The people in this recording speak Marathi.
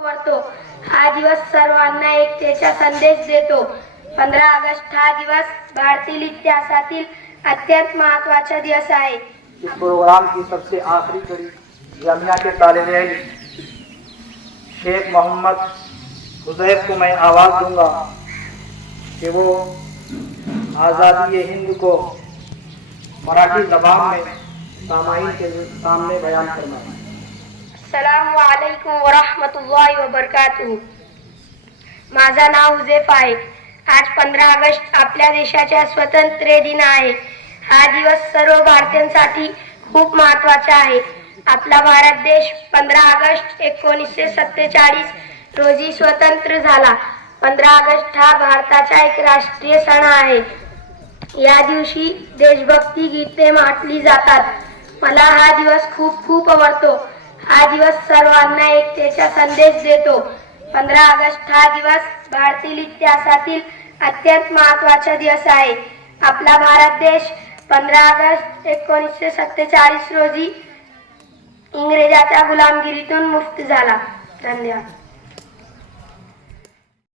करतो। हा दिवस सर्वांना एकतेचा संदेश देतो। 15 ऑगस्ट हा दिवस भारतीय इतिहासातील अत्यंत महत्त्वाचा दिवस आहे। इस प्रोग्राम की सबसे आखिरी कड़ी जामिया के तालिब इल्म शेख मोहम्मद हुज़ैफ को मैं आवाज़ दूंगा कि वो आज़ादी हिंद को मराठी ज़बान में सामाईन के सामने बयान फरमाएं। अस्सलामु अलैकुम व रहमतुल्लाहि व बरकातुहू। माझा नाव हुज़ैफ आहे। आज 15 ऑगस्ट आपल्या देशाचा स्वातंत्र्य दिन आहे। हा दिवस सर्व भारतीयांसाठी खूप महत्त्वाचा आहे। आपला भारत देश 15 ऑगस्ट 1947 रोजी स्वतंत्र झाला। 15 ऑगस्ट हा भारताचा एक राष्ट्रीय सण आहे। या दिवशी देशभक्ती गीते म्हटली जातात। मला हा दिवस खूप आवडतो। हा दिवस सर्वांना एकतेचा संदेश देतो। 15 ऑगस्ट हा दिवस भारतीय इतिहासातील अत्यंत महत्त्वाचा दिवस आहे। आपला भारत देश 15 ऑगस्ट 1947 रोजी इंग्रजांच्या गुलामगिरीतून मुक्त झाला। धन्यवाद।